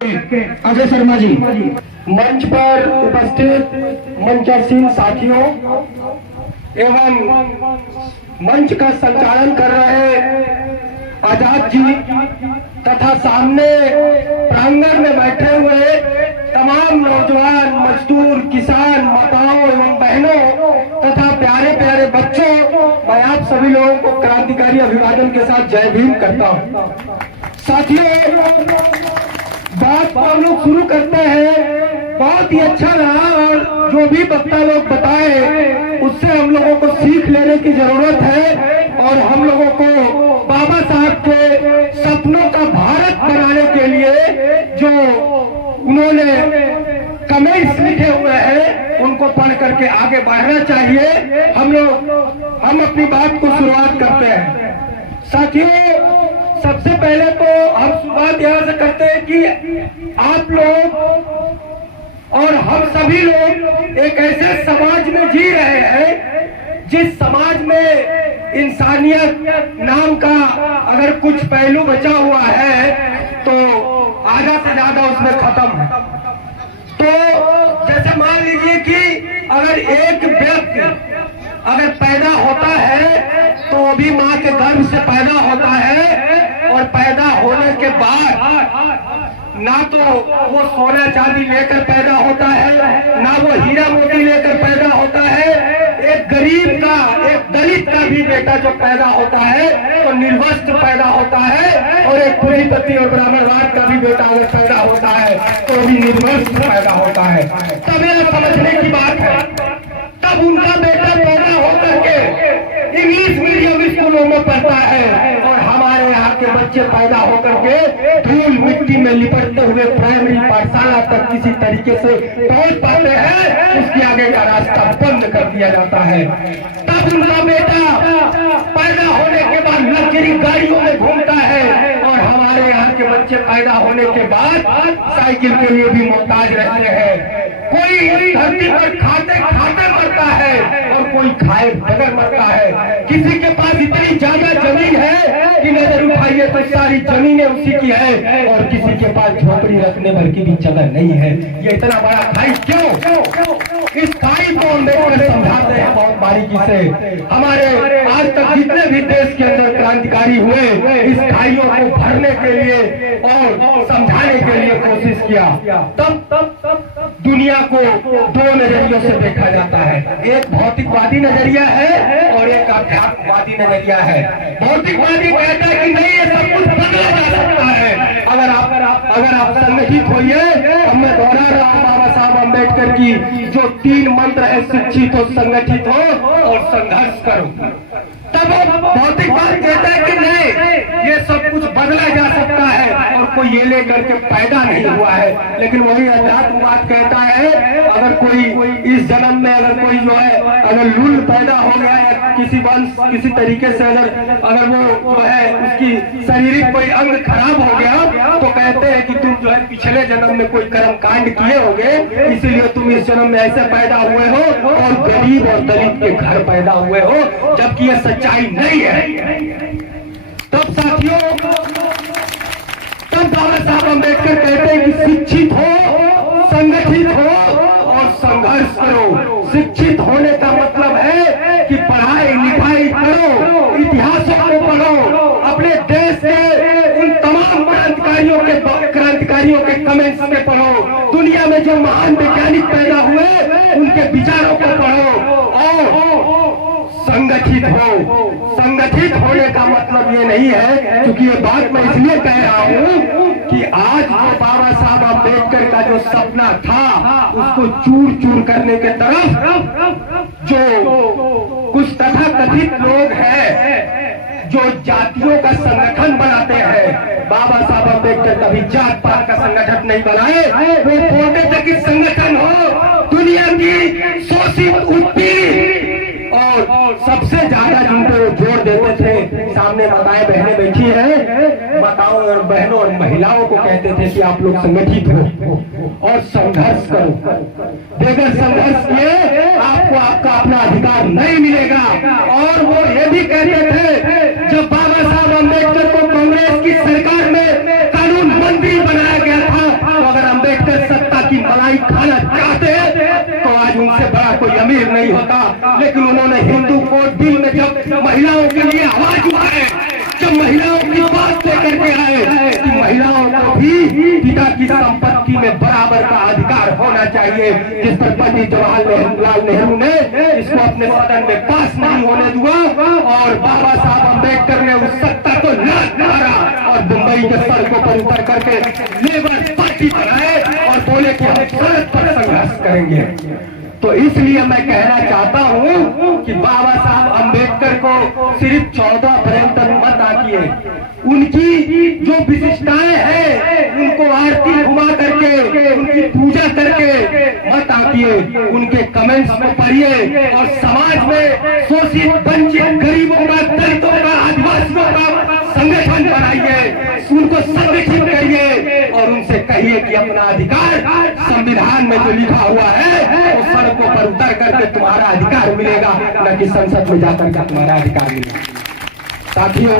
अजय शर्मा जी मंच पर उपस्थित मंचासीन साथियों एवं मंच का संचालन कर रहे आजाद जी तथा सामने प्रांगण में बैठे हुए तमाम नौजवान मजदूर किसान माताओं एवं बहनों तथा प्यारे प्यारे बच्चों, मैं आप सभी लोगों को क्रांतिकारी अभिवादन के साथ जय भीम करता हूं। साथियों, बात को हम लोग शुरू करते हैं। बहुत ही अच्छा रहा और जो भी वक्ता लोग बताए उससे हम लोगों को सीख लेने की जरूरत है और हम लोगों को बाबा साहब के सपनों का भारत बनाने के लिए जो उन्होंने कमेंट्स लिखे हुए हैं उनको पढ़ करके आगे बढ़ना चाहिए। हम अपनी बात को शुरुआत करते हैं। साथियों, सबसे पहले तो हम शुरुआत यहाँ से करते हैं कि आप लोग और हम सभी लोग एक ऐसे समाज में जी रहे हैं जिस समाज में इंसानियत नाम का अगर कुछ पहलू बचा हुआ है तो आधा से ज्यादा उसमें खत्म है। तो जैसे मान लीजिए कि अगर एक व्यक्ति अगर पैदा होता है तो वो भी माँ के गर्भ से पैदा होता है और पैदा होने के बाद ना तो वो सोना चांदी लेकर पैदा होता है, ना वो हीरा मोती लेकर पैदा होता है। एक गरीब का, एक दलित का भी बेटा जो पैदा होता है तो निर्वस्त्र पैदा होता है और एक पूंजीपति और ब्राह्मणवाद का भी बेटा अगर पैदा होता है तो भी निर्वस्त्र पैदा होता है। तब यह समझने की बात है, तब उनका बेटा पैदा होकर के इंग्लिश मीडियम स्कूलों में पढ़ता है और हमारे यहाँ के बच्चे पैदा होकर के धूल मिट्टी में लिपटते हुए प्राइमरी पाठशाला तक किसी तरीके से पहुंच पाते हैं, उसके आगे का रास्ता बंद कर दिया जाता है। तब उनका बेटा पैदा होने के बाद लग्जरी गाड़ियों में घूमता है और हमारे यहाँ के बच्चे पैदा होने के बाद साइकिल के लिए भी मोहताज रहते हैं। कोई धरती पर खाते खाते मरता है और कोई खाए बगैर मरता है। किसी के पास इतनी ज्यादा जमीन है कि नजर उठाइए तो सारी जमीनें उसी की है और किसी के पास झोपड़ी रखने भर की भी जगह नहीं है। ये इतना बड़ा खाई क्यों? इस खाई को हम देखकर समझाते हैं बहुत बारीकी से। हमारे आज तक जितने भी देश के अंदर क्रांतिकारी हुए इस खाइयों को भरने के लिए और समझाने के लिए कोशिश किया। तब दुनिया को दो नजरियों से देखा जाता है, एक भौतिकवादी नजरिया है और एक आध्यात्मवादी नजरिया है। भौतिकवादी कहता है कि नहीं, ये सब कुछ बदला जा सकता है अगर आप संगठित होइए। अब मैं दोहरा रहा हूं बाबा साहब अम्बेडकर की जो 3 मंत्र है, शिक्षित हो, संगठित हो और संघर्ष करो। तब भौतिकवाद कहता है कि नहीं, ये सब कुछ बदला जा सकता है और कोई ये लेकर के पैदा नहीं हुआ है। लेकिन वही अध्यात्मवाद कहता है अगर कोई इस जन्म में अगर कोई जो है अगर लूल पैदा हो गया है किसी वंश किसी तरीके से अगर वो जो है उसकी शारीरिक कोई अंग खराब हो गया तो कहते हैं कि तुम जो है पिछले जन्म में कोई कर्म कांड किए होगे, इसीलिए तुम इस जन्म में ऐसे पैदा हुए हो और गरीब और दलित के घर पैदा हुए हो, जबकि यह सच्चाई नहीं है। तब साथियों, तब बाबा साहब अम्बेडकर कहते हैं कि शिक्षित हो, संगठित हो और संघर्ष करो। शिक्षित होने का मतलब है कि पढ़ाई लिखाई करो, इतिहासों को पढ़ो, अपने देश के उन तमाम क्रांतिकारियों के कमेंट्स में पढ़ो, दुनिया में जो महान वैज्ञानिक पैदा हुए उनके विचारों को पढ़ो और संगठित हो। संगठित होने का मतलब ये नहीं है, क्योंकि ये बात मैं इसलिए कह रहा हूँ कि आज जो बाबा साहब अम्बेडकर का जो सपना था उसको चूर चूर करने के तरफ जो कुछ तथाकथित लोग हैं जो जातियों का संगठन बनाते हैं। बाबा साहब अम्बेडकर कभी जात पात का संगठन नहीं बनाए, वो बोलते थे कि संगठन हो दुनिया की शोषित उत्पीड़ित और सबसे ज्यादा जिन पर वो जोर देते थे। सामने माताएं बहनें बैठी हैं, माताओं और बहनों और महिलाओं को कहते थे कि आप लोग संगठित हो और संघर्ष करो, बगैर संघर्ष किए आपको आपका अपना अधिकार नहीं मिलेगा। और वो ये भी कहते थे जब बाबा साहब अम्बेडकर को कांग्रेस की सरकार में कानून मंत्री बनाया गया था अमीर नहीं होता, लेकिन उन्होंने हिंदू कोड बिल में जब महिलाओं के लिए आवाज उठाए, जब महिलाओं की बात लेकर के आए कि महिलाओं को भी पिता की संपत्ति में बराबर का अधिकार होना चाहिए, जिस पर पंडित जवाहरलाल नेहरू ने इसको अपने सदन में पास नहीं होने दिया और बाबा साहब अम्बेडकर ने उस सत्ता को लात मारा और मुंबई के सड़कों पर उतर करके लेबर पार्टी बनाए और बोले कि हम सड़क पर संघर्ष करेंगे। तो इसलिए मैं कहना चाहता हूं कि बाबा साहब अम्बेडकर को सिर्फ 14 अप्रैल तक मत आकिए, उनकी जो विशिष्टताएं हैं उनको आरती घुमा करके उनकी पूजा करके मत आकिए, उनके कमेंट्स को पढ़िए और समाज में शोषित वंचित गरीबों का, दलितों का, आदिवासियों का संगठन बनाइए, उनको संगठित करिए और उनसे कहिए कि अपना अधिकार संविधान में जो लिखा हुआ है वो सड़कों पर उतर करके तुम्हारा अधिकार मिलेगा, न कि संसद में जाकर के तुम्हारा अधिकार मिलेगा। साथियों,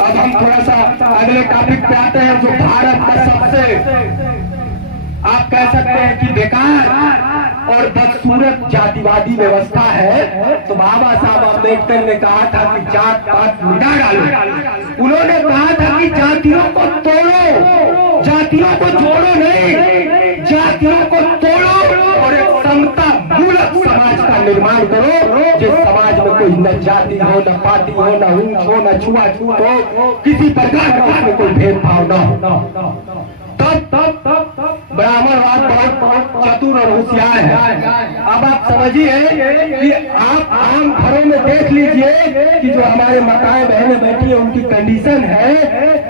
अब हम थोड़ा सा अगले टॉपिक पे आते हैं, जो भारत का सबसे आप कह सकते हैं कि बेकार और बदसूरत जातिवादी व्यवस्था है। तो बाबा साहब अम्बेडकर ने कहा था कि जात पात मिटा डालो। उन्होंने कहा था कि जातियों को तोड़ो, जातियों को जोड़ो नहीं, जातियों को तोड़ो और एक समता मूलक समाज का निर्माण करो, जिस समाज में कोई न जाति हो, न पाति हो, न ऊंच हो, न छुआछूत हो, किसी प्रकार का उसमें कोई भेदभाव न हो। तब ब्राह्मणवाद बहुत चतुर और होशियार है। अब आप समझिए कि आप आम घरों में देख लीजिए कि जो हमारे माताएं बहनें बैठी है उनकी कंडीशन है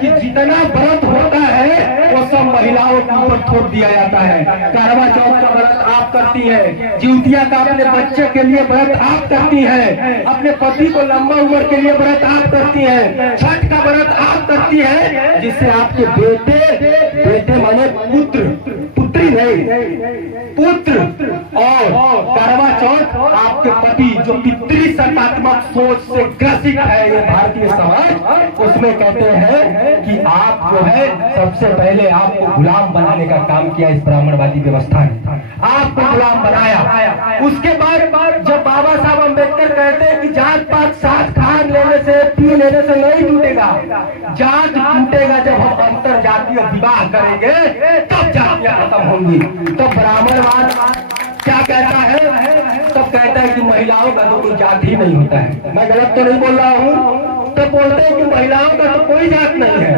कि जितना व्रत होता है वो सब महिलाओं के ऊपर थोप दिया जाता है। करवा चौथ का व्रत आप करती है, जिउतिया का अपने बच्चे के लिए व्रत आप करती है, अपने पति को लंबा उम्र के लिए व्रत आप करती है, छठ का व्रत आप करती है, जिससे आपके बेटे माने पुत्र, पुत्री नहीं पुत्र, और करवा चौथ आपके पति जो पितृ सकारात्मक सोच से ग्रसित है ये भारतीय समाज, उसमें कहते हैं कि आप जो है सबसे पहले आपको गुलाम बनाने का काम किया इस ब्राह्मणवादी व्यवस्था ने, आपको गुलाम बनाया। उसके बाद जब बाबा साहब अम्बेडकर कहते हैं कि जात पात साथ खान लेने से पी लेने से नहीं टूटेगा, जात टूटेगा जब हम अंतर जातीय विवाह करेंगे तब जातियां खत्म होंगी। तो ब्राह्मणवाद क्या कहता है? तब कहता है कि महिलाओं का तो कोई जात ही नहीं होता है। मैं गलत तो नहीं बोल रहा हूँ? तो बोलते हैं कि महिलाओं का तो कोई जात नहीं है,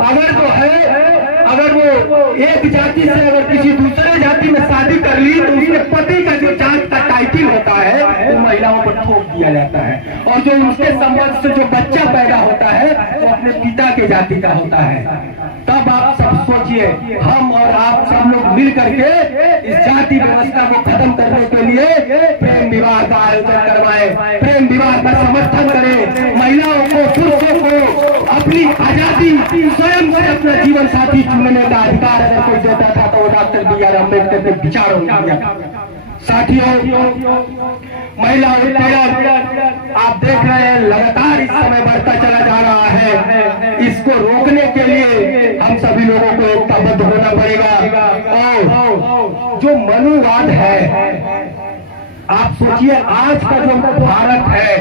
अगर जो है अगर वो एक जाति से अगर किसी दूसरे जाति में शादी कर ली तो उसके पति का जो जात का टाइटल होता है वो महिलाओं पर थोप दिया जाता है, और जो उसके संबंध से जो बच्चा पैदा होता है वो अपने पिता के जाति का होता है। तब आप सब सोचिए, हम और आप सब लोग मिल करके इस जाति व्यवस्था को खत्म करने के लिए प्रेम विवाह का आयोजन करवाए, प्रेम विवाह का समर्थन करें, महिलाओं को, पुरुषों को अपनी आजादी स्वयं से अपना जीवन साथी चुनने का अधिकार अगर कोई देता था तो वो डॉक्टर BR अम्बेडकर के विचारों में दिया। साथियों, महिला उत्पीड़न आप देख रहे हैं लगातार इस समय बढ़ता चला जा रहा है। इसको रोकने के लिए हम सभी लोगों को एकताबद्ध होना पड़ेगा। और जो मनुवाद है, आप सोचिए आज का जो भारत है,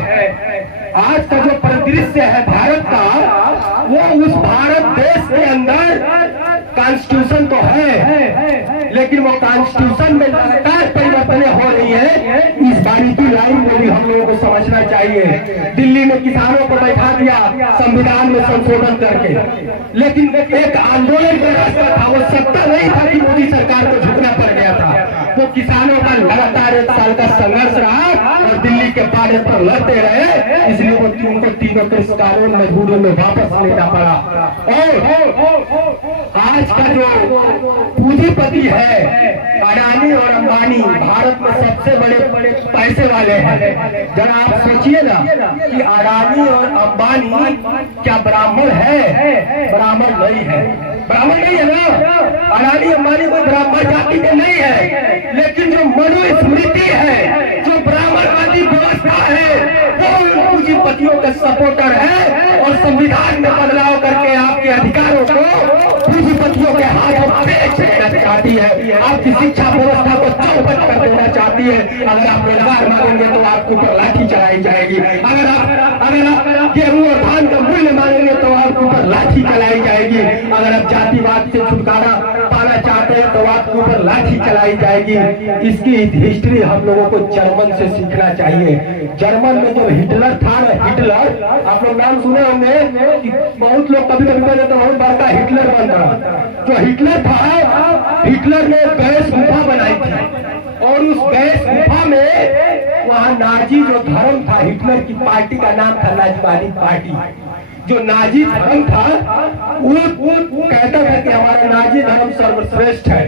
आज का जो परिदृश्य है भारत का, वो उस भारत देश के अंदर कॉन्स्टिट्यूशन तो है, लेकिन वो कॉन्स्टिट्यूशन में लगातार परिवर्तन हो रही है। इस बारीकी लाइन में भी हम लोगों को समझना चाहिए। दिल्ली में किसानों को बैठा दिया संविधान में संशोधन करके, लेकिन एक आंदोलन का रास्ता था, वो सत्ता नहीं था कि मोदी सरकार को झुकना पड़ गया था। वो किसानों का लगातार 1 साल का संघर्ष रहा और दिल्ली के बारे पर लड़ते रहे, इसलिए वो उनको 3 कृषि कानून मजबूरी में वापस लेना पड़ा। और आज का जो पूंजीपति है अडानी और अंबानी, भारत में सबसे बड़े पैसे वाले हैं। जरा आप सोचिए ना कि अडानी और अंबानी क्या ब्राह्मण है? ब्राह्मण नहीं है, ब्राह्मण नहीं है ना। अडानी अंबानी कोई ब्राह्मण जाति के नहीं है, लेकिन जो मनुस्मृति है, जो ब्राह्मणवादी व्यवस्था है, वो पूंजीपतियों के सपोर्टर है और संविधान में बदलाव करके आपके अधिकारों को पूंजीपतियों के हाथों में बेच देना चाहती है, आपकी शिक्षा व्यवस्था को चौपट कर देना चाहती है। अगर आप रोजगार मांगेंगे तो आपके ऊपर लाठी चलाई जाएगी। अगर आप गेहूं और धान का मूल्य मांगेंगे तो आपके ऊपर लाठी चलाई जाएगी। अगर आप जातिवाद से छुटकारा पाना चाहते हैं तो आपके ऊपर लाठी चलाई जाएगी। इसकी हिस्ट्री हम लोगों को जर्मन से सीखना चाहिए। जर्मन में जो हिटलर था ना, हिटलर, आप लोग नाम सुने होंगे कि बहुत लोग कभी कभी पहले तो बहुत बड़का हिटलर बन रहा। जो हिटलर था, हिटलर ने गैस गुफा बनाई थी और उस गैस गुफा में वहां नाजी जो धर्म था, हिटलर की पार्टी का नाम था नाजीवादी पार्टी। जो नाजी धर्म था वो कहता था कि हमारा नाजी धर्म सर्वश्रेष्ठ है।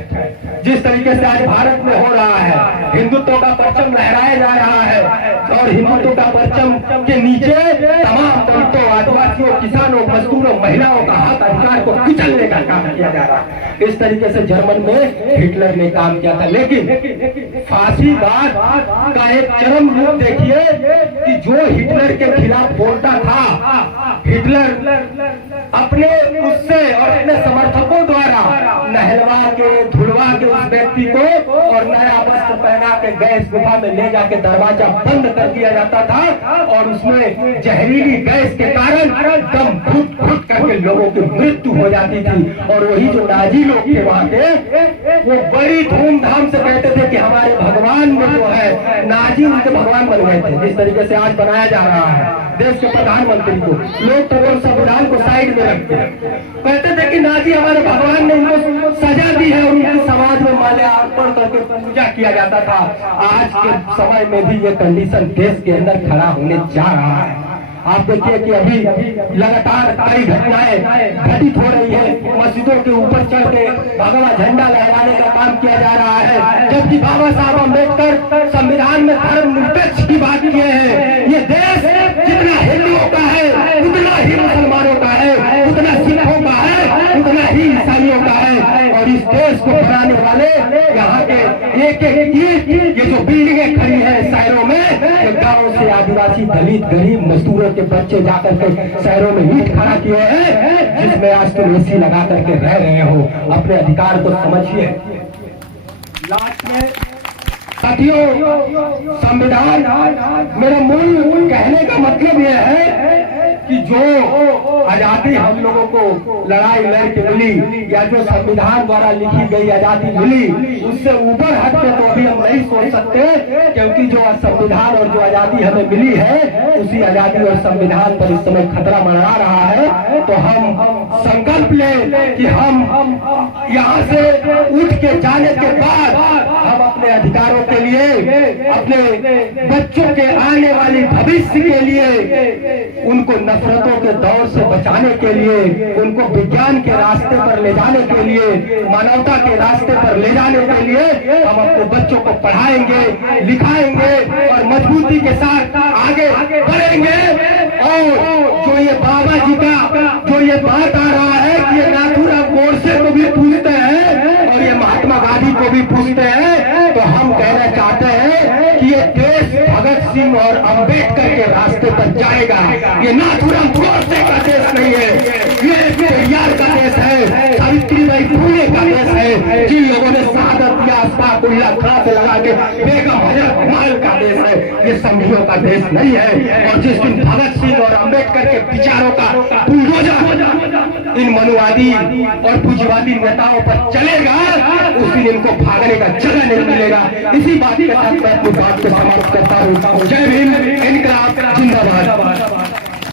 जिस तरीके से आज भारत में हो रहा है, हिंदुत्व का परचम लहराया जा रहा है और हिंदुत्व का परचम के नीचे तमाम दलितों, आदिवासियों, किसानों, मजदूरों, महिलाओं का हक अधिकार को कुचलने का काम किया जा रहा है। इस तरीके से जर्मन में हिटलर ने काम किया था। लेकिन फांसीवाद का एक चरम रूप देखिए कि जो हिटलर के खिलाफ बोलता था, हिटलर अपने उससे और अपने समर्थकों द्वारा नहलवा के, धुलवा के उस व्यक्ति को और नया वस्त्र पहना के गैस गुफा में ले जाके दरवाजा बंद कर दिया जाता था और उसमें जहरीली गैस के कारण दम घुट करके लोगों की मृत्यु हो जाती थी। और वही जो नाजी लोग थे वहां के, वो बड़ी धूमधाम से कहते थे कि हमारे भगवान में जो है, नाजी उनके भगवान बन गए थे। जिस तरीके से आज बनाया जा रहा है देश के प्रधानमंत्री को, लोग तो संविधान को साइड में रखते कहते थे कि नाजी हमारे भगवान ने इनको सजा दी है और उनके समाज में माल्यार्पण करके पूजा किया जाता था। आज के समय में भी ये कंडीशन देश के अंदर खड़ा होने जा रहा है। आप देखिए कि अभी लगातार कई घटनाएं घटित हो रही है। मस्जिदों के ऊपर चढ़ के भगवा झंडा लहराने का काम किया जा रहा है, जबकि बाबा साहब अम्बेडकर संविधान में धर्मनिरपेक्ष की बात किए हैं। ये देश जितना हिंदुओं का है उतना ही मुसलमानों का है, उतना सिखों का है, उतना ही ईसाइयों का है। और इस देश को बनाने वाले यहाँ के एक ये जो बिल्डिंगें खड़ी है शहरों में, ये गाँव से आदिवासी, दलित, गरीब, मजदूरों के बच्चे जाकर के शहरों में ईंट खड़ा किए हैं, जिसमें आज तुम एसी लगा करके रह रहे हो। अपने अधिकार को समझिए। लास्ट में साथियों, संविधान, मेरा मूल कहने का मतलब यह है कि जो आजादी हम लोगों को लड़ाई लड़ के मिली या जो संविधान द्वारा लिखी गई आजादी मिली, उससे ऊपर हट के तो अभी हम नहीं सोच सकते, क्योंकि जो संविधान और जो आजादी हमें मिली है, उसी आजादी और संविधान पर इस समय खतरा मंडरा रहा है। तो हम संकल्प लें कि हम यहाँ से उठ के जाने के बाद हम अपने अधिकारों के लिए, अपने बच्चों के आने वाली भविष्य के लिए, उनको नफरतों के दौर से बचाने के लिए, उनको विज्ञान के रास्ते पर ले जाने के लिए, मानवता के रास्ते पर ले जाने के लिए हम अपने बच्चों को पढ़ाएंगे, लिखाएंगे और मजबूती के साथ आगे बढ़ेंगे। और जो ये बाबा जी का जो ये बात आ रहा है कि ये नाथूराम गोडसे को भी पूछते हैं और ये महात्मा गांधी को भी पूछते हैं, तो हम कहना चाहते हैं कि ये देश भगत सिंह और अम्बेडकर के रास्ते पर जाएगा। ये नाथूराम गोडसे का देश नहीं है, ये पेरियार का देश है, सावित्रीबाई फुले का देश है, जिन लोगों ने शहादत दिया, अस्फाकुल्लाह खां से लगा के बेगम हजरत महल का देश है। ये संधियों का देश नहीं है। और जिस दिन भगत सिंह और अम्बेडकर के विचारों का बुलडोजर इन मनुवादी और पूंजीवादी नेताओं पर चलेगा, उस दिन इनको भागने का जगह नहीं मिलेगा। इसी बात के साथ मैं अपनी बात को समाप्त करता हूँ। जय भीम, इनकलाब।